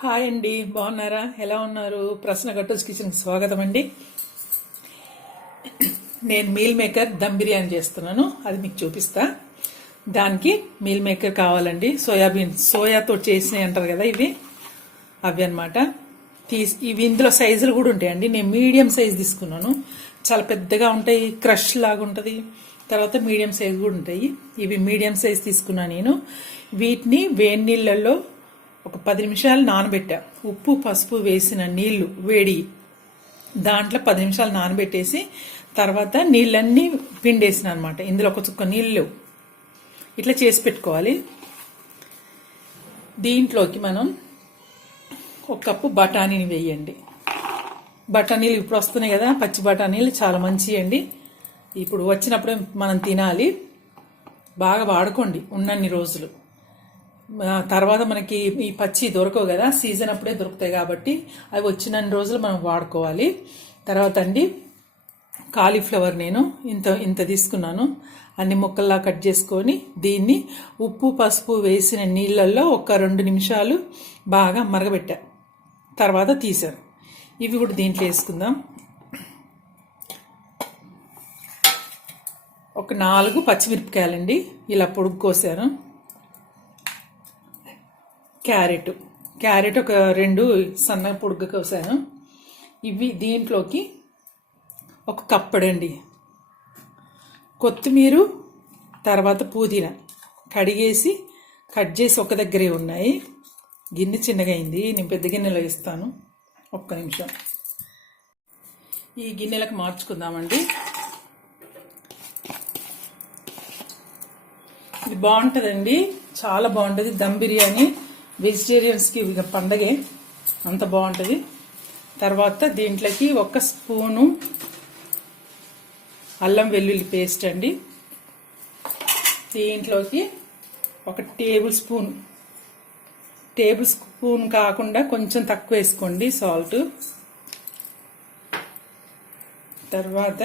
Hi అండి, బాగున్నారా? ఎలా ఉన్నారు? ప్రశ్న కట్టోస్ కిచెన్కి స్వాగతం అండి. నేను మీల్ మేకర్ దమ్ బిర్యానీ చేస్తున్నాను, అది మీకు చూపిస్తా. దానికి మీల్ మేకర్ కావాలండి. సోయాతో చేసినవి అంటారు కదా, అవి అనమాట. ఇవి ఇందులో సైజులు కూడా ఉంటాయండి. నేను మీడియం సైజ్ తీసుకున్నాను. చాలా పెద్దగా ఉంటాయి, క్రష్ లాగా ఉంటుంది. తర్వాత మీడియం సైజ్ కూడా ఉంటాయి. ఇవి మీడియం సైజ్ తీసుకున్నాను నేను. వీటిని వేడి నీళ్ళల్లో ఒక 10 నిమిషాలు నానబెట్టా. ఉప్పు పసుపు వేసిన నీళ్లు వేడి దాంట్లో 10 నిమిషాలు నానబెట్టేసి తర్వాత నీళ్ళన్నీ పిండేసిన అనమాట. ఇందులో ఒక చుక్క నీళ్ళు ఇట్లా చేసి పెట్టుకోవాలి. దీంట్లోకి మనం ఒక కప్పు బఠానీని వేయండి. బఠానీలు ఇప్పుడు వస్తున్నాయి కదా, పచ్చి బఠానీలు చాలా మంచివి అండి. ఇప్పుడు వచ్చినప్పుడే మనం తినాలి. బాగా వాడుకోండి ఉన్నన్ని రోజులు. తర్వాత మనకి ఈ పచ్చి దొరకవు కదా, సీజన్ అప్పుడే దొరుకుతాయి కాబట్టి అవి వచ్చినన్ని రోజులు మనం వాడుకోవాలి. తర్వాత అండి, కాలీఫ్లవర్ నేను ఇంత తీసుకున్నాను. అన్ని ముక్కల్లా కట్ చేసుకొని దీన్ని ఉప్పు పసుపు వేసిన నీళ్ళల్లో ఒక 2 నిమిషాలు బాగా మరగబెట్టా. తర్వాత తీసాను. ఇవి కూడా దీంట్లో వేసుకుందాం. ఒక 4 పచ్చిమిరపకాయలండి, ఇలా పొడుగు కోసాను. క్యారెట్ ఒక 2 సన్నగా పొడుగు కోసాను. ఇవి దీంట్లోకి ఒక కప్పడండి కొత్తిమీర, తర్వాత పుదీనా కడిగేసి కట్ చేసి ఒక దగ్గరే ఉన్నాయి. గిన్నె చిన్నగా అయింది, నేను పెద్ద గిన్నెలో ఇస్తాను. ఒక్క నిమిషం ఈ గిన్నెలకు మార్చుకుందామండి. ఇది బాగుంటుందండి, చాలా బాగుంటుంది దమ్ బిర్యానీ. వెజిటేరియన్స్కి ఇక పండగే, అంత బాగుంటుంది. తర్వాత దీంట్లోకి 1 స్పూను అల్లం వెల్లుల్లి పేస్ట్ అండి. దీంట్లోకి 1 టేబుల్ స్పూన్ కాకుండా కొంచెం తక్కువ వేసుకోండి సాల్ట్. తర్వాత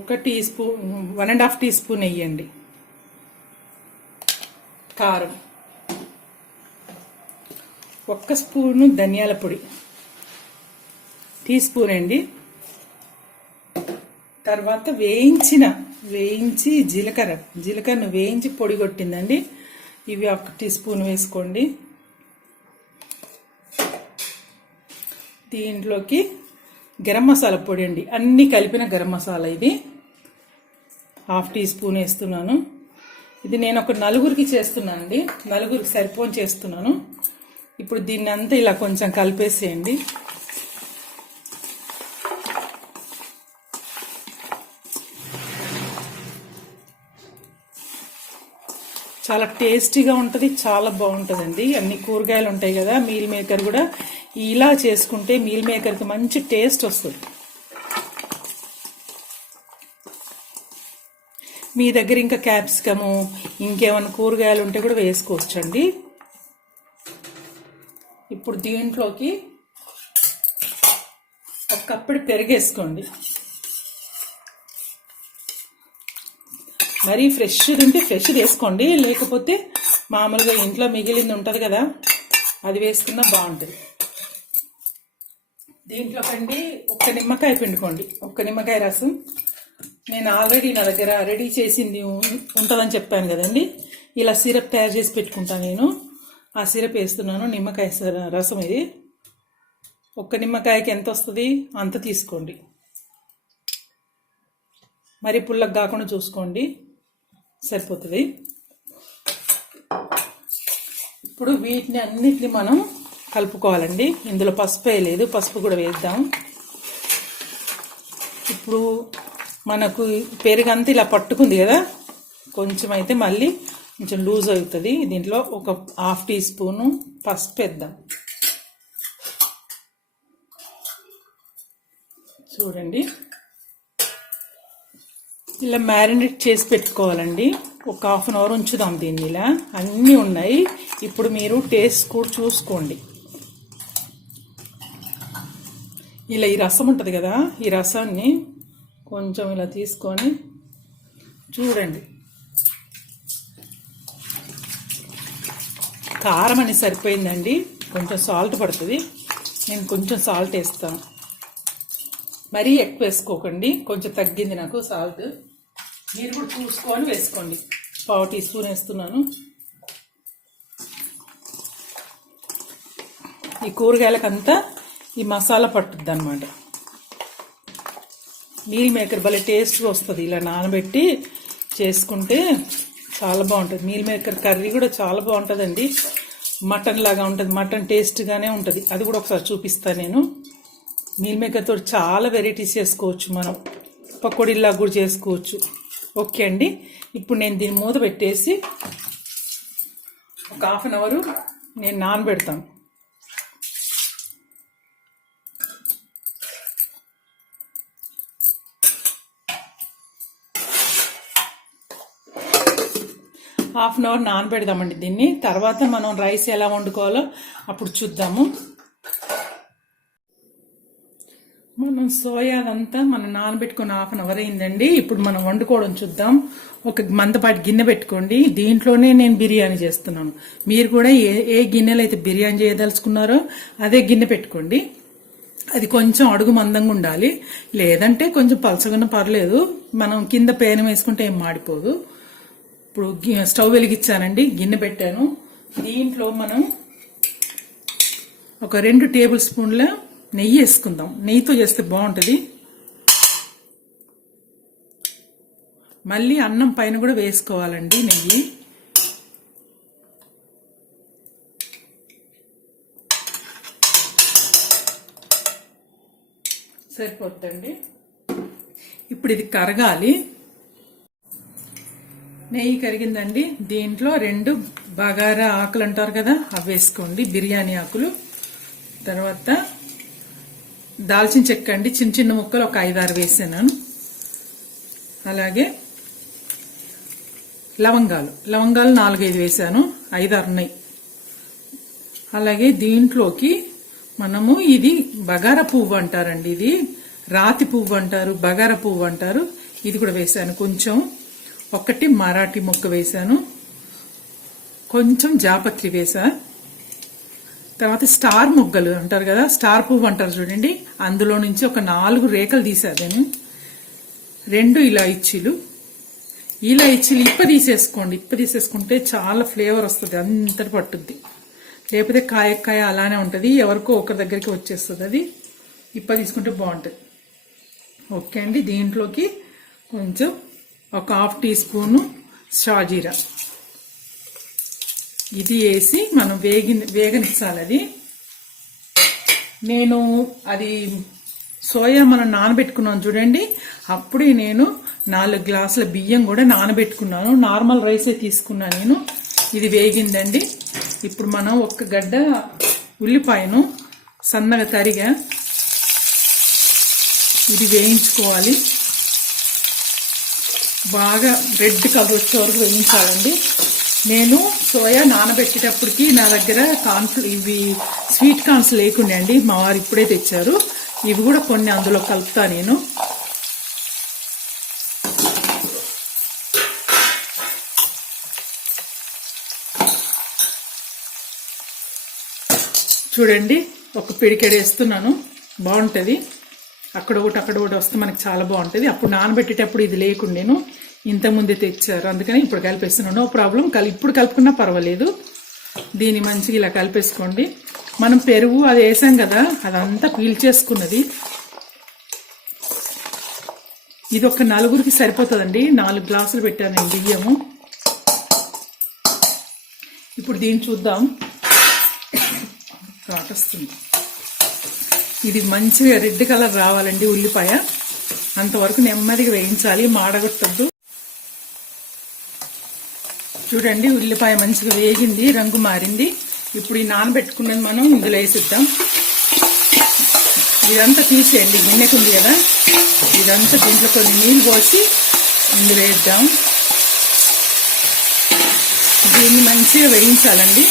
1 టీ స్పూన్ 1.5 టీ స్పూన్ వేయండి కారం. 1 స్పూను ధనియాల పొడి, టీ స్పూన్ అండి. తర్వాత వేయించి జీలకర్రను వేయించి పొడి కొట్టిందండి, ఇవి 1 టీ స్పూన్ వేసుకోండి. దీంట్లోకి గరం మసాలా పొడి అండి, అన్నీ కలిపిన గరం మసాలా, ఇది 1/2 టీ స్పూన్ వేస్తున్నాను. ఇది నేను ఒక 4గురికి చేస్తున్నాను అండి, 4గురికి సరిపోని చేస్తున్నాను. ఇప్పుడు దీన్ని అంతా ఇలా కొంచెం కలిపేసేయండి. చాలా టేస్టీగా ఉంటుంది, చాలా బాగుంటుందండి. అన్ని కూరగాయలు ఉంటాయి కదా, మీల్ మేకర్ కూడా ఇలా చేసుకుంటే మీల్ మేకర్కి మంచి టేస్ట్ వస్తుంది. మీ దగ్గర ఇంకా క్యాప్సికము ఇంకేమైనా కూరగాయలు ఉంటే కూడా వేసుకోవచ్చండి. ఇప్పుడు దీంట్లోకి 1 కప్పుడు పెరుగేసుకోండి. మరీ ఫ్రెష్ తింటే ఫ్రెష్ వేసుకోండి, లేకపోతే మామూలుగా ఇంట్లో మిగిలింది ఉంటుంది కదా, అది వేసుకున్నా బాగుంటుంది. దీంట్లోకండి 1 నిమ్మకాయ పిండుకోండి, 1 నిమ్మకాయ రసం. నేను ఆల్రెడీ నా దగ్గర రెడీ చేసింది ఉంటుందని చెప్పాను కదండి, ఇలా సిరప్ తయారు చేసి పెట్టుకుంటాను నేను. ఆ సిరప్ వేస్తున్నాను, నిమ్మకాయ రసం. ఇది 1 నిమ్మకాయకి ఎంత వస్తుంది అంత తీసుకోండి, మరి పుల్లగా కాకుండా చూసుకోండి, సరిపోతుంది. ఇప్పుడు వీటిని అన్నిటిని మనం కలుపుకోవాలండి. ఇందులో పసుపు వేయలేదు, పసుపు కూడా వేద్దాం. ఇప్పుడు మనకు పెరుగంతా ఇలా పట్టుకుంది కదా, కొంచెం అయితే మళ్ళీ కొంచెం లూజ్ అవుతుంది. దీంట్లో ఒక 1/2 టీ స్పూను పసుపు వేద్దాం. చూడండి, ఇలా మ్యారినేట్ చేసి పెట్టుకోవాలండి. ఒక 1/2 అవర్ ఉంచుదాం దీన్ని. ఇలా అన్నీ ఉన్నాయి. ఇప్పుడు మీరు టేస్ట్ కూడా చూసుకోండి. ఇలా ఈ రసం ఉంటుంది కదా, ఈ రసాన్ని కొంచెం ఇలా తీసుకొని చూడండి. కారం అని సరిపోయిందండి. కొంచెం సాల్ట్ పడుతుంది. నేను కొంచెం సాల్ట్ వేస్తాను, మరీ ఎక్కువ వేసుకోకండి, కొంచెం తగ్గింది నాకు సాల్ట్. మీరు కూడా చూసుకొని వేసుకోండి. 1/2 టీ స్పూన్ వేస్తున్నాను. ఈ కూరగాయలకంతా ఈ మసాలా పట్టుద్ది అనమాట. మీల్ మేకర్ భలే టేస్ట్గా వస్తుంది, ఇలా నానబెట్టి చేసుకుంటే చాలా బాగుంటుంది. మీల్ మేకర్ కర్రీ కూడా చాలా బాగుంటుందండి, మటన్ లాగా ఉంటుంది, మటన్ టేస్ట్గానే ఉంటుంది. అది కూడా ఒకసారి చూపిస్తాను నేను. మీల్ మేకర్ తోటి చాలా వెరైటీస్ చేసుకోవచ్చు, మనం పకోడీలాగా కూడా చేసుకోవచ్చు. ఓకే అండి, ఇప్పుడు నేను దీన్ని మూత పెట్టేసి ఒక 1/2 అవర్ నేను నానబెడతాను. హాఫ్ అన్ అవర్ నానబెడదామండి దీన్ని. తర్వాత మనం రైస్ ఎలా వండుకోవాలో అప్పుడు చూద్దాము. మనం సోయాదంతా మనం నానబెట్టుకుని 1/2 అన్ అవర్ అయిందండి. ఇప్పుడు మనం వండుకోవడం చూద్దాం. ఒక మందపాటి గిన్నె పెట్టుకోండి, దీంట్లోనే నేను బిర్యానీ చేస్తున్నాను. మీరు కూడా ఏ గిన్నెలో అయితే బిర్యానీ చేయదలుచుకున్నారో అదే గిన్నె పెట్టుకోండి. అది కొంచెం అడుగు మందంగా ఉండాలి, లేదంటే కొంచెం పలసగా పర్లేదు. మనం కింద పేనం వేసుకుంటే ఏం మాడిపోదు. ఇప్పుడు స్టవ్ వెలిగించానండి, గిన్నె పెట్టాను. దీంట్లో మనం ఒక 2 టేబుల్ స్పూన్ల నెయ్యి వేసుకుందాం. నెయ్యితో చేస్తే బాగుంటుంది. మళ్ళీ అన్నం పైన కూడా వేసుకోవాలండి నెయ్యి. సరిపోతుందండి. ఇప్పుడు ఇది కరగాలి. నెయ్యి కరిగిందండి. దీంట్లో 2 బగారా ఆకులు అంటారు కదా, అవి వేసుకోండి, బిర్యానీ ఆకులు. తర్వాత దాల్చిన చెక్క అండి, చిన్న చిన్న ముక్కలు ఒక 5-6 వేసాను. అలాగే లవంగాలు 4-5 వేసాను, 5-6 ఉన్నాయి. అలాగే దీంట్లోకి మనము ఇది బగారా పువ్వు అంటారండి, ఇది రాతి పువ్వు అంటారు, బగారా పువ్వు అంటారు. ఇది కూడా వేసాను. కొంచెం 1 మరాఠీ మొక్క వేసాను, కొంచెం జాపత్రి వేసా. తర్వాత స్టార్ మొగ్గలు అంటారు కదా, స్టార్ పువ్వు అంటారు చూడండి, అందులో నుంచి ఒక 4 రేఖలు తీసాను. 2 ఇలాచీలు ఇప్ప తీసేసుకోండి. ఇప్ప తీసేసుకుంటే చాలా ఫ్లేవర్ వస్తుంది, అంతటి పట్టుద్ది. లేకపోతే కాయ అలానే ఉంటుంది, ఎవరికో ఒకరి దగ్గరికి వచ్చేస్తుంది. అది ఇప్ప తీసుకుంటే బాగుంటుంది. ఓకే అండి, దీంట్లోకి కొంచెం ఒక 1/2 టీ స్పూను షాజీరా ఇది వేసి మనం వేగనిచ్చాలి. అది నేను అది సోయా మనం నానబెట్టుకున్నాను చూడండి, అప్పుడే నేను 4 గ్లాసుల బియ్యం కూడా నానబెట్టుకున్నాను. నార్మల్ రైసే తీసుకున్నాను నేను. ఇది వేగిందండి. ఇప్పుడు మనం 1 గడ్డ ఉల్లిపాయను సన్నగా తరిగా ఇది వేయించుకోవాలి. బాగా రెడ్ కలర్ వచ్చే వరకు వేయించాలండి. నేను సోయా నానబెట్టేటప్పటికి నా దగ్గర ఇవి స్వీట్ కార్న్స్ లేకుండా అండి, మా వారు ఇప్పుడే తెచ్చారు. ఇవి కూడా కొన్ని అందులో కలుపుతా నేను. చూడండి, ఒక పిడికెడు వేస్తున్నాను, బాగుంటుంది. అక్కడ ఒకటి వస్తే మనకి చాలా బాగుంటుంది. అప్పుడు నానబెట్టేటప్పుడు ఇది లేకుండా నేను ఇంతకుముందే తెచ్చారు, అందుకని ఇప్పుడు కలిపేస్తున్నాను. నో ప్రాబ్లం, ఇప్పుడు కలుపుకున్నా పర్వాలేదు. దీన్ని మంచిగా ఇలా కలిపేసుకోండి. మనం పెరుగు అది వేసాం కదా, అదంతా పీల్చేసుకున్నది. ఇది ఒక 4గురికి సరిపోతుందండి. 4 గ్లాసులు పెట్టాను బియ్యము. ఇప్పుడు దీన్ని చూద్దాం. కాటొస్తుంది. ఇది మంచిగా రెడ్ కలర్ రావాలండి ఉల్లిపాయ, అంతవరకు నెమ్మదిగా వేయించాలి, మాడగొట్టద్దు. చూడండి, ఉల్లిపాయ మంచిగా వేగింది, రంగు మారింది. ఇప్పుడు ఈ నానబెట్టుకున్నది మనం ఇందులో వేసిద్దాం. ఇదంతా తీసేయండి, గిన్నెకు ఉంది కదా, ఇదంతా దీంట్లో కొన్ని నీళ్ళు పోసి ఇందులో వేద్దాం. దీన్ని మంచిగా వేయించాలండి.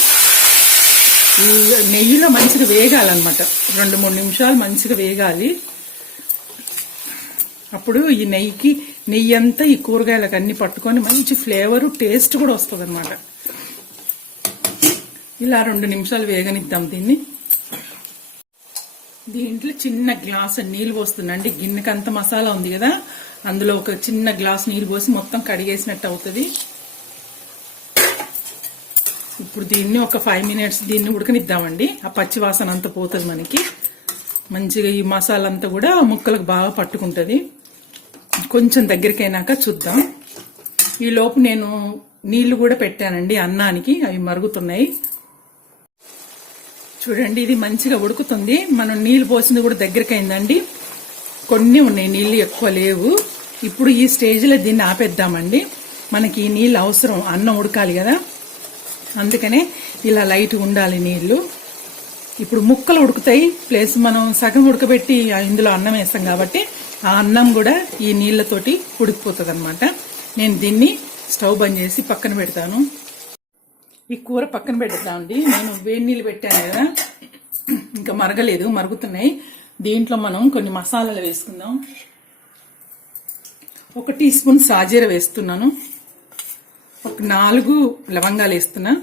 ఈ నెయ్యిలో మంచిగా వేగాలన్నమాట. 2-3 నిమిషాలు మంచిగా వేగాలి. అప్పుడు ఈ నెయ్యి అంతా ఈ కూరగాయలకు అన్ని పట్టుకొని మంచి ఫ్లేవరు, టేస్ట్ కూడా వస్తుంది అనమాట. ఇలా 2 నిమిషాలు వేగనిద్దాం దీన్ని. దీంట్లో చిన్న గ్లాస్ నీళ్ళు పోస్తుందండి. గిన్నెకంత మసాలా ఉంది కదా, అందులో ఒక చిన్న గ్లాస్ నీళ్ళు పోసి మొత్తం కడిగేసినట్టు అవుతుంది. ఇప్పుడు దీన్ని ఒక 5 మినిట్స్ దీన్ని ఉడకనిద్దామండి. ఆ పచ్చి వాసన అంతా పోతుంది మనకి. మంచిగా ఈ మసాలా అంతా కూడా ముక్కలకు బాగా పట్టుకుంటుంది. కొంచెం దగ్గరికి అయినాక చూద్దాం. ఈ లోపు నేను నీళ్లు కూడా పెట్టానండి అన్నానికి, అవి మరుగుతున్నాయి. చూడండి, ఇది మంచిగా ఉడుకుతుంది. మనం నీళ్లు పోసింది కూడా దగ్గరికి అయిందండి. కొన్ని ఉన్నాయి, నీళ్లు ఎక్కువ లేవు. ఇప్పుడు ఈ స్టేజ్లో దీన్ని ఆపేద్దామండి. మనకి ఈ నీళ్ళు అవసరం, అన్నం ఉడకాలి కదా, అందుకనే ఇలా లైట్ ఉండాలి నీళ్లు. ఇప్పుడు ముక్కలు ఉడుకుతాయి, ప్లస్ మనం సగం ఉడకబెట్టి ఇందులో అన్నం వేస్తాం కాబట్టి ఆ అన్నం కూడా ఈ నీళ్లతోటి ఉడికిపోతుంది అనమాట. నేను దీన్ని స్టవ్ బంద్ చేసి పక్కన పెడతాను. ఈ కూర పక్కన పెడతామండి. నేను వేడి నీళ్ళు పెట్టాను కదా, ఇంకా మరగలేదు, మరుగుతున్నాయి. దీంట్లో మనం కొన్ని మసాలాలు వేసుకుందాం. 1 టీ స్పూన్ సాజీర వేస్తున్నాను. ఒక 4 లవంగాలు వేస్తున్నా.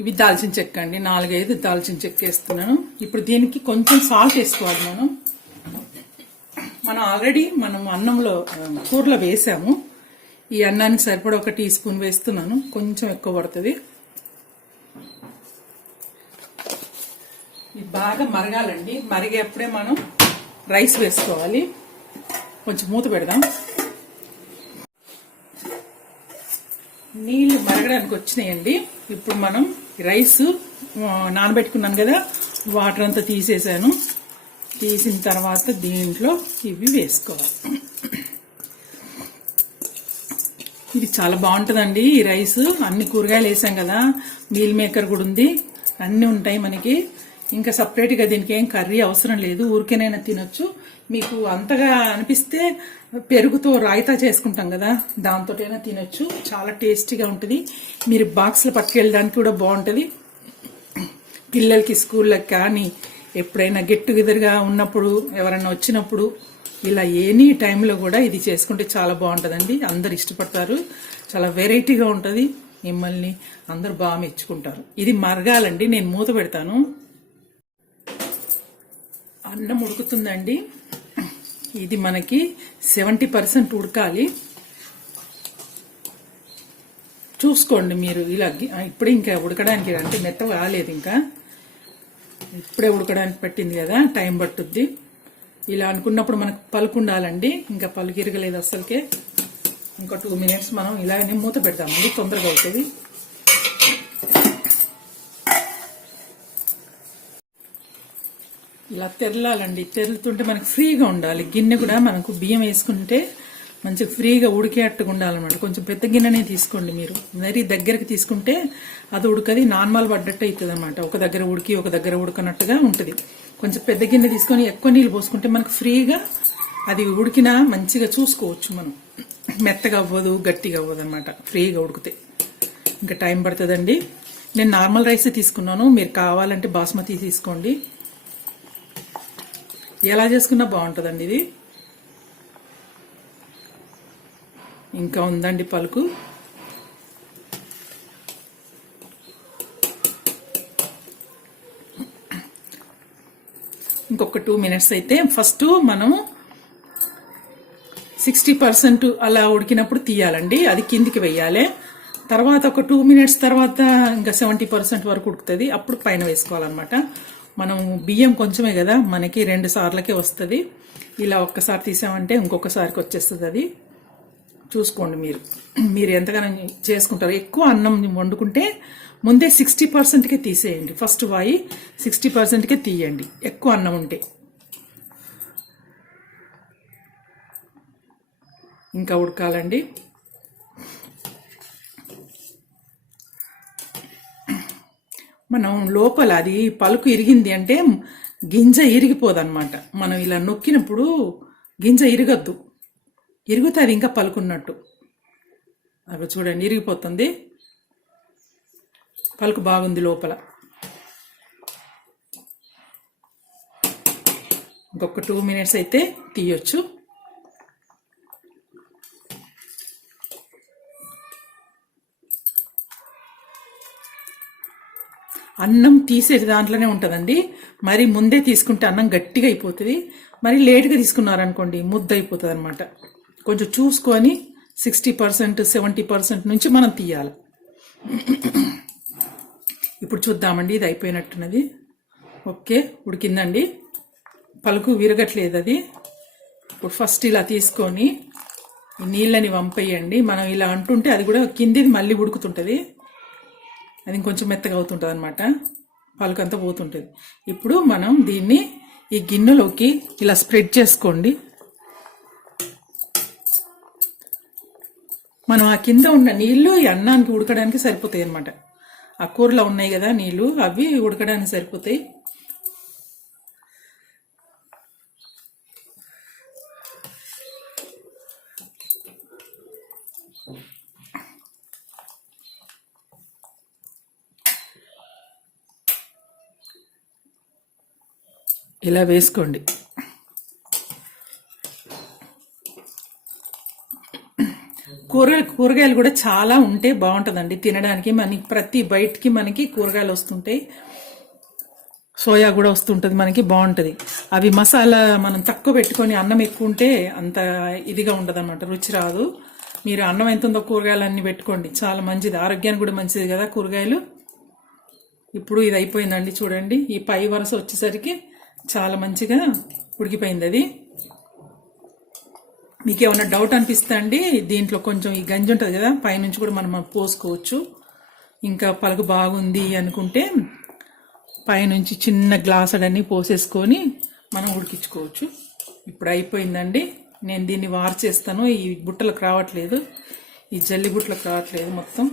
ఇవి దాల్చిన చెక్క అండి, 4-5 దాల్చిన చెక్క వేస్తున్నాను. ఇప్పుడు దీనికి కొంచెం సాల్ట్ వేసుకోవాలి. మనం ఆల్రెడీ అన్నంలో కూరలో వేసాము. ఈ అన్నానికి సరిపడా 1 టీ స్పూన్ వేస్తున్నాను, కొంచెం ఎక్కువ పడుతుంది. ఇది బాగా మరగాలండి. మరిగేప్పుడే మనం రైస్ వేసుకోవాలి. కొంచెం మూత పెడదాం. నీళ్లు మరగడానికి వచ్చినాయండి. ఇప్పుడు మనం రైస్ నానబెట్టుకున్నాను కదా, వాటర్ అంతా తీసేసాను. తీసిన తర్వాత దీంట్లో ఇవి వేసుకోవాలి. ఇది చాలా బాగుంటుందండి ఈ రైస్. అన్ని కూరగాయలు వేసాం కదా, మీల్ మేకర్ కూడా ఉంది, అన్ని ఉంటాయి మనకి. ఇంకా సపరేట్గా దీనికి ఏం కర్రీ అవసరం లేదు, ఊరికేనైనా తినొచ్చు. మీకు అంతగా అనిపిస్తే పెరుగుతో రాయితా చేసుకుంటాం కదా, దాంతోటైనా తినొచ్చు. చాలా టేస్టీగా ఉంటుంది. మీరు బాక్స్లో పట్టుకెళ్ళడానికి కూడా బాగుంటుంది. పిల్లలకి స్కూళ్ళకి కానీ ఎప్పుడైనా గెట్ టుగెదర్గా ఉన్నప్పుడు, ఎవరైనా వచ్చినప్పుడు, ఇలా ఎనీ టైంలో కూడా ఇది చేసుకుంటే చాలా బాగుంటుందండి. అందరు ఇష్టపడతారు. చాలా వెరైటీగా ఉంటుంది. మిమ్మల్ని అందరు బాగా మెచ్చుకుంటారు. ఇది మరగాలండి. నేను మూత పెడతాను. అన్నం ఉడుకుతుందండి. ఇది మనకి 70% ఉడకాలి. చూసుకోండి మీరు. ఇలా ఇప్పుడే ఇంకా ఉడకడానికి, అంటే మెత్తగా కాలేదు, ఇంకా ఇప్పుడే ఉడకడానికి పట్టింది కదా, టైం పట్టుద్ది. ఇలా అనుకున్నప్పుడు మనకు పలుకు ఉండాలండి. ఇంకా పలుకు ఇరగలేదు అసలుకే. ఇంకా 2 మినిట్స్ మనం ఇలాగనే మూత పెడతామండి, తొందరగా అవుతుంది. ఇలా తెరలాలండి. తెరులుతుంటే మనకు ఫ్రీగా ఉండాలి. గిన్నె కూడా మనకు బియ్యం వేసుకుంటే మంచిగా ఫ్రీగా ఉడికేట్టుగా ఉండాలన్నమాట. కొంచెం పెద్ద గిన్నెనే తీసుకోండి మీరు. మరీ దగ్గరికి తీసుకుంటే అది ఉడకది, నార్మల్ పడ్డట్టు అవుతుంది అనమాట. ఒక దగ్గర ఉడికి ఒక దగ్గర ఉడకనట్టుగా ఉంటుంది. కొంచెం పెద్ద గిన్నె తీసుకొని ఎక్కువ నీళ్ళు పోసుకుంటే మనకు ఫ్రీగా అది ఉడికినా మంచిగా చూసుకోవచ్చు. మనం మెత్తగా అవ్వదు, గట్టిగా అవ్వదు అనమాట, ఫ్రీగా ఉడికితే. ఇంకా టైం పడుతుందండి. నేను నార్మల్ రైస్ తీసుకున్నాను, మీరు కావాలంటే బాస్మతి తీసుకోండి. ఎలా చేసుకున్నా బాగుంటుందండి ఇది. ఇంకా ఉందండి పలుకు. ఇంకొక 2 మినిట్స్ అయితే, ఫస్ట్ మనం 60% అలా ఉడికినప్పుడు తీయాలండి, అది కిందికి వెయ్యాలి. తర్వాత ఒక 2 మినిట్స్ తర్వాత ఇంకా 70% వరకు ఉడుకుతుంది, అప్పుడు పైన వేసుకోవాలన్నమాట. మనం బియ్యం కొంచెమే కదా, మనకి 2 సార్లకే వస్తుంది. ఇలా ఒక్కసారి తీసామంటే ఇంకొకసారికి వచ్చేస్తుంది. అది చూసుకోండి మీరు ఎంతగానో చేసుకుంటారు. ఎక్కువ అన్నం వండుకుంటే ముందే 60%కే తీసేయండి. ఫస్ట్ వాయి 60%కే తీయండి, ఎక్కువ అన్నం ఉంటే. ఇంకా ఉడకాలండి. మనం లోపల అది పలుకు ఇరిగింది అంటే గింజ ఇరిగిపోదన్నమాట. మనం ఇలా నొక్కినప్పుడు గింజ ఇరగద్దు, ఇరిగితే అది ఇంకా పలుకున్నట్టు. అవి చూడండి, ఇరిగిపోతుంది. పలుకు బాగుంది లోపల. ఇంకొక 2 మినిట్స్ అయితే తీయొచ్చు. అన్నం తీసే దాంట్లోనే ఉంటుందండి. మరి ముందే తీసుకుంటే అన్నం గట్టిగా అయిపోతుంది. మరి లేట్గా తీసుకున్నారనుకోండి ముద్ద అయిపోతుంది అనమాట. కొంచెం చూసుకొని 60% 70% నుంచి మనం తీయాలి. ఇప్పుడు చూద్దామండి, ఇది అయిపోయినట్టున్నది. ఓకే, ఉడికిందండి, పలుకు విరగట్లేదు అది. ఇప్పుడు ఫస్ట్ ఇలా తీసుకొని ఈ నీళ్ళని వంపేయండి. మనం ఇలా అంటుంటే అది కూడా కిందిది మళ్ళీ ఉడుకుతుంటుంది, అది ఇంకొంచెం మెత్తగా అవుతుంటుంది అనమాట, పలుకంతా పోతుంటుంది. ఇప్పుడు మనం దీన్ని ఈ గిన్నెలోకి ఇలా స్ప్రెడ్ చేసుకోండి. మనం ఆ కింద ఉన్న నీళ్లు ఈ అన్నానికి ఉడకడానికి సరిపోతాయి అనమాట. ఆ కూరలో ఉన్నాయి కదా నీళ్లు, అవి ఉడకడానికి సరిపోతాయి. ఇలా వేసుకోండి. కూరగాయలు కూడా చాలా ఉంటే బాగుంటుందండి తినడానికి. మనకి ప్రతి బయటికి మనకి కూరగాయలు వస్తుంటాయి, సోయా కూడా వస్తుంటుంది, మనకి బాగుంటుంది. అవి మసాలా మనం తక్కువ పెట్టుకొని అన్నం ఎక్కువ ఉంటే అంత ఇదిగా ఉండదు అనమాట, రుచి రాదు. మీరు అన్నం ఎంత ఉందో కూరగాయలు అన్ని పెట్టుకోండి, చాలా మంచిది, ఆరోగ్యానికి కూడా మంచిది కదా కూరగాయలు. ఇప్పుడు ఇది అయిపోయిందండి, చూడండి. ఈ పై వరస వచ్చేసరికి చాలా మంచిగా ఉడికిపోయింది అది. మీకు ఏమైనా డౌట్ అనిపిస్తే అండి, దీంట్లో కొంచెం ఈ గంజి ఉంటుంది కదా పైనుంచి కూడా మనం పోసుకోవచ్చు. ఇంకా పలుకు బాగుంది అనుకుంటే పైనుంచి చిన్న గ్లాసులన్నీ పోసేసుకొని మనం ఉడికించుకోవచ్చు. ఇప్పుడు అయిపోయిందండి, నేను దీన్ని వార్ చేస్తాను. ఈ బుట్టలకు రావట్లేదు, ఈ జల్లి బుట్టలకు రావట్లేదు మొత్తం.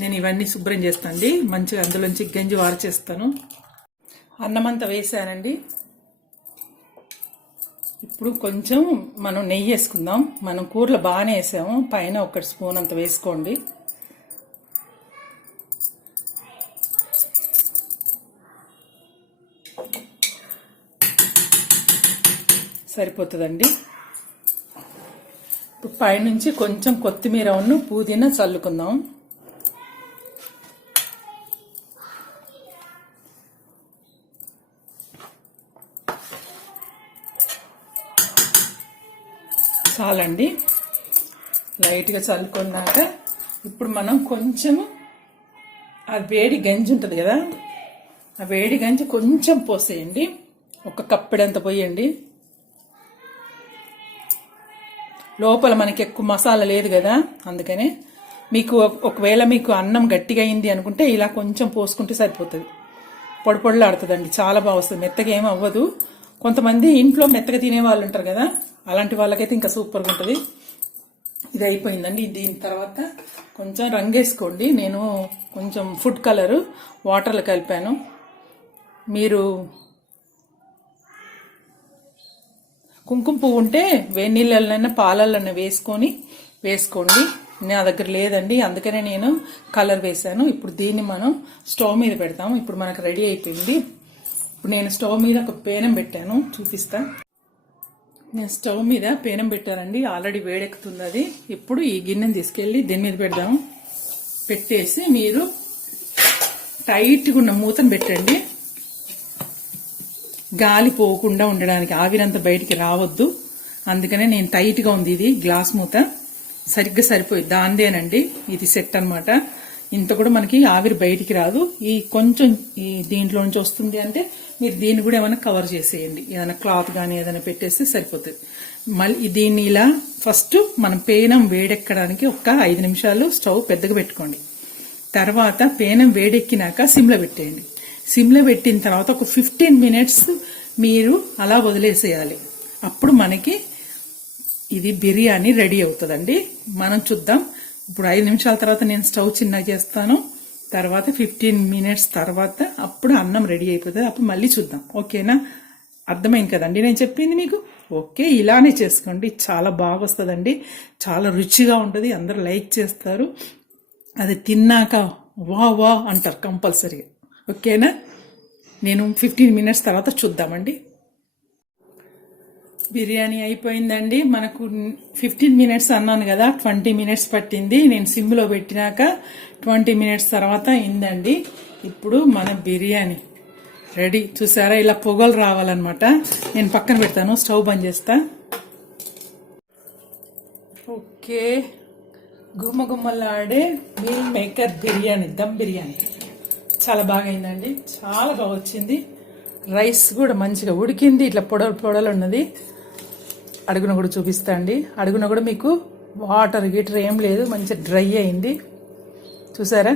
నేను ఇవన్నీ శుభ్రం చేస్తానండి, మంచిగా అందులోంచి గంజి వార చేస్తాను. అన్నమంతా వేసానండి. ఇప్పుడు కొంచెం మనం నెయ్యి వేసుకుందాం. మనం కూరలో బాగానే వేసాము, పైన 1 స్పూన్ అంత వేసుకోండి. సరిపోతుందండి. ఇప్పుడు పైనుంచి కొంచెం కొత్తిమీర పుదీనా చల్లుకుందాం. చాలండి, లైట్గా చల్లుకున్నాక ఇప్పుడు మనం కొంచెము ఆ వేడి గంజి ఉంటుంది కదా, ఆ వేడి గంజి కొంచెం పోసేయండి. 1 కప్పెడంత పోయండి. లోపల మనకి ఎక్కువ మసాలా లేదు కదా, అందుకనే మీకు ఒకవేళ మీకు అన్నం గట్టిగా అయింది అనుకుంటే ఇలా కొంచెం పోసుకుంటే సరిపోతుంది. పొడి పొడిలాడుతుందండి, చాలా బాగా వస్తుంది, మెత్తగా ఏమి అవ్వదు. కొంతమంది ఇంట్లో మెత్తగా తినే వాళ్ళు ఉంటారు కదా, అలాంటి వాళ్ళకైతే ఇంకా సూపర్గా ఉంటుంది. ఇది అయిపోయిందండి. దీని తర్వాత కొంచెం రంగేసుకోండి. నేను కొంచెం ఫుడ్ కలరు వాటర్లో కలిపాను. మీరు కుంకుమ పువ్వు ఉంటే వేడి నీళ్ళైనా పాలల్లైనా వేసుకోండి. నా దగ్గర లేదండి, అందుకనే నేను కలర్ వేసాను. ఇప్పుడు దీన్ని మనం స్టవ్ మీద పెడతాము. ఇప్పుడు మనకు రెడీ అయిపోయింది. ఇప్పుడు నేను స్టవ్ మీద ఒక పేనం పెట్టాను, చూపిస్తా. నేను స్టవ్ మీద పేనం పెట్టానండి, ఆల్రెడీ వేడెక్కుతుంది అది. ఇప్పుడు ఈ గిన్నెని తీసుకెళ్ళి దీని మీద పెడదాము. పెట్టేసి మీరు టైట్గా ఉన్న మూతను పెట్టండి, గాలి పోకుండా ఉండడానికి, ఆవిరంతా బయటికి రావద్దు. అందుకనే నేను టైట్గా ఉంది, ఇది గ్లాస్ మూత సరిగ్గా సరిపోయింది, దాందేనండి ఇది సెట్ అనమాట. ఇంత కూడా మనకి ఆవిరి బయటికి రాదు. ఈ కొంచెం ఈ దీంట్లో నుంచి వస్తుంది అంటే మీరు దీన్ని కూడా ఏమైనా కవర్ చేసేయండి, ఏదైనా క్లాత్ కానీ ఏదైనా పెట్టేస్తే సరిపోతుంది. మళ్ళీ దీన్ని ఇలా ఫస్ట్ మనం పేనం వేడెక్కడానికి 5 నిమిషాలు స్టవ్ పెద్దగా పెట్టుకోండి. తర్వాత పేనం వేడెక్కినాక సిమ్లో పెట్టేయండి. సిమ్లో పెట్టిన తర్వాత ఒక 15 మినిట్స్ మీరు అలా వదిలేసేయాలి. అప్పుడు మనకి ఇది బిర్యానీ రెడీ అవుతుందండి. మనం చూద్దాం. ఇప్పుడు 5 నిమిషాల తర్వాత నేను స్టవ్ చిన్నగా చేస్తాను. తర్వాత 15 మినిట్స్ తర్వాత అప్పుడు అన్నం రెడీ అయిపోతుంది. అప్పుడు మళ్ళీ చూద్దాం. ఓకేనా? అర్థమైంది కదండి నేను చెప్పింది మీకు? ఓకే, ఇలానే చేసుకోండి, చాలా బాగా వస్తుందండి, చాలా రుచిగా ఉంటుంది, అందరూ లైక్ చేస్తారు. అది తిన్నాక వా అంటారు కంపల్సరీగా. ఓకేనా? నేను 15 మినిట్స్ తర్వాత చూద్దామండి. బిర్యానీ అయిపోయిందండి. మనకు 15 మినిట్స్ అన్నాను కదా, 20 మినిట్స్ పట్టింది. నేను సిమ్లో పెట్టినాక 20 మినిట్స్ తర్వాత అయిందండి. ఇప్పుడు మన బిర్యానీ రెడీ. చూసారా, ఇలా పొగలు రావాలన్నమాట. నేను పక్కన పెడతాను, స్టవ్ బంద్ చేస్తా. ఓకే, గుమ్మగుమ్మలాడే మీల్ మేకర్ బిర్యానీ, దమ్ బిర్యానీ చాలా బాగా అయిందండి. చాలా బాగా వచ్చింది. రైస్ కూడా మంచిగా ఉడికింది. ఇట్లా పొడలు ఉన్నది. అడుగున కూడా చూపిస్తా అండి. అడుగున కూడా మీకు వాటర్ గీటర్ ఏం లేదు, మంచిగా డ్రై అయింది. చూసారా,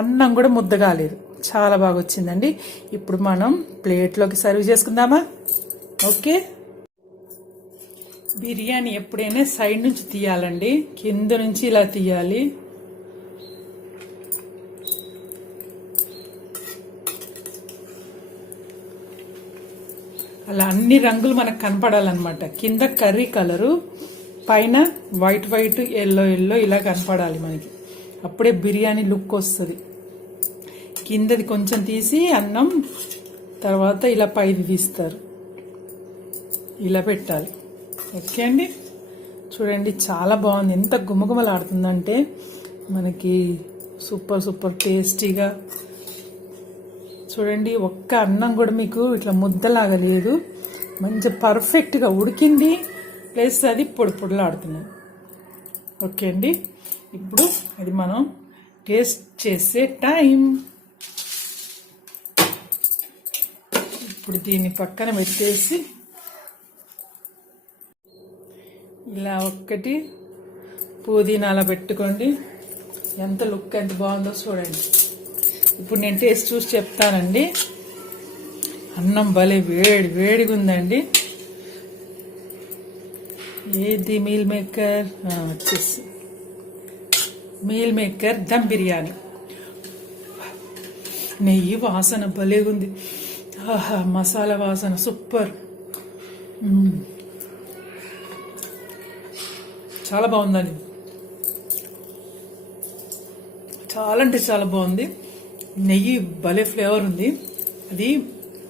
అన్నం కూడా ముద్ద కాలేదు. చాలా బాగా వచ్చిందండి. ఇప్పుడు మనం ప్లేట్లోకి సర్వ్ చేసుకుందామా? ఓకే, బిర్యానీ ఎప్పుడైనా సైడ్ నుంచి తీయాలండి, కింద నుంచి ఇలా తీయాలి. అలా అన్ని రంగులు మనకు కనపడాలన్నమాట. కింద కర్రీ కలరు, పైన వైట్ వైట్ ఎల్లో ఎల్లో ఇలా కనపడాలి మనకి. అప్పుడే బిర్యానీ లుక్ వస్తుంది. కిందది కొంచెం తీసి అన్నం తర్వాత ఇలా పైది తీస్తారు, ఇలా పెట్టాలి. ఓకే అండి, చూడండి చాలా బాగుంది. ఎంత గుమగుమలాడుతుందంటే మనకి సూపర్ సూపర్ టేస్టీగా. చూడండి, ఒక్క అన్నం కూడా మీకు ఇట్లా ముద్దలాగా లేదు, మంచి పర్ఫెక్ట్గా ఉడికింది. ప్లస్ అది పొడి పొడిలాడుతున్నాం. ఓకే అండి, ఇప్పుడు అది మనం టేస్ట్ చేసే టైం. ఇప్పుడు దీన్ని పక్కన పెట్టేసి ఇలా ఒక్కటి పుదీనాలా పెట్టుకోండి. ఎంత లుక్ ఎంత బాగుందో చూడండి. ఇప్పుడు నేను టేస్ట్ చూసి చెప్తానండి. అన్నం భలే వేడి వేడిగా ఉందండి. ఏది మీల్ మేకర్ వచ్చేసి మీల్ మేకర్ దమ్ బిర్యానీ. నెయ్యి వాసన భలేగుంది. ఆహా, మసాలా వాసన సూపర్. చాలా బాగుందండి. చాలా అంటే చాలా బాగుంది. నెయ్యి భలే ఫ్లేవర్ ఉంది. అది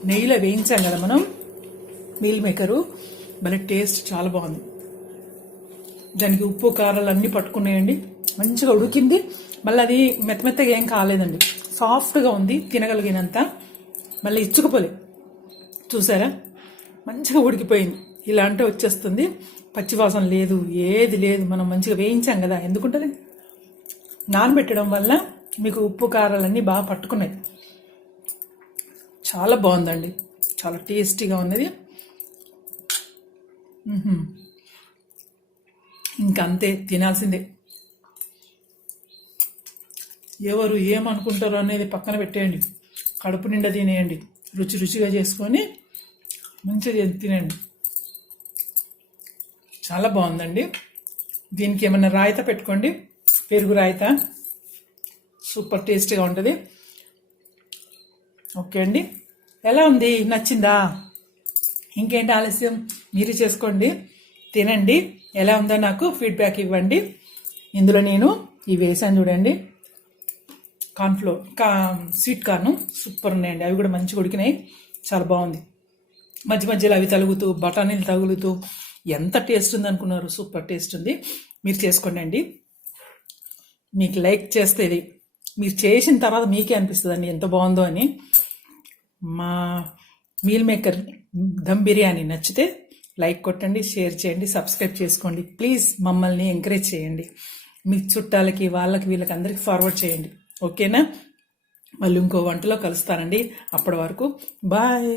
నెయ్యిలో వేయించాం కదా మనం మీల్ మేకరు, భలే టేస్ట్ చాలా బాగుంది. దానికి ఉప్పు కారాలు అన్నీ పట్టుకున్నాయండి. మంచిగా ఉడికింది. మళ్ళీ అది మెత్తమెత్తగా ఏం కాలేదండి, సాఫ్ట్గా ఉంది, తినగలిగినంత. మళ్ళీ ఇచ్చుకుపోలే. చూసారా, మంచిగా ఉడికిపోయింది. ఇలా అంటే వచ్చేస్తుంది. పచ్చివాసన లేదు, ఏది లేదు. మనం మంచిగా వేయించాం కదా, ఎందుకుంటుంది, నానబెట్టడం వల్ల మీకు ఉప్పు కారాలన్నీ బాగా పట్టుకున్నాయి. చాలా బాగుందండి, చాలా టేస్టీగా ఉన్నది. ఇంకంతే, తినాల్సిందే. ఎవరు ఏమనుకుంటారో అనేది పక్కన పెట్టేయండి, కడుపు నిండా తినేయండి. రుచి రుచిగా చేసుకొని మంచిగా తినండి. చాలా బాగుందండి. దీనికి ఏమన్నా రాయితా పెట్టుకోండి, పెరుగు రాయితా, సూపర్ టేస్టీగా ఉంటుంది. ఓకే అండి, ఎలా ఉంది, నచ్చిందా? ఇంకేంటి ఆలస్యం, మీరు చేసుకోండి, తినండి. ఎలా ఉందో నాకు ఫీడ్బ్యాక్ ఇవ్వండి. ఇందులో నేను ఇవి వేసాను చూడండి, కార్న్ఫ్లోర్, స్వీట్ కార్న్, సూపర్ ఉన్నాయండి. అవి కూడా మంచిగా ఉడికినాయి, చాలా బాగుంది. మధ్య మధ్యలో అవి తగులుతూ, బఠానీలు తగులుతూ ఎంత టేస్ట్ ఉంది అనుకున్నారు, సూపర్ టేస్ట్ ఉంది. మీరు చేసుకోండి అండి. మీకు లైక్ చేస్తే, మీరు చేసిన తర్వాత మీకే అనిపిస్తుంది అండి ఎంత బాగుందో అని. మా మీల్ మేకర్ దమ్ బిర్యానీ నచ్చితే లైక్ కొట్టండి, షేర్ చేయండి, సబ్స్క్రైబ్ చేసుకోండి. ప్లీజ్ మమ్మల్ని ఎంకరేజ్ చేయండి. మీ చుట్టాలకి, వాళ్ళకి, వీళ్ళకి అందరికి ఫార్వర్డ్ చేయండి. ఓకేనా? మళ్ళీ ఇంకో వంటలో కలుస్తానండి. అప్పటి వరకు బాయ్.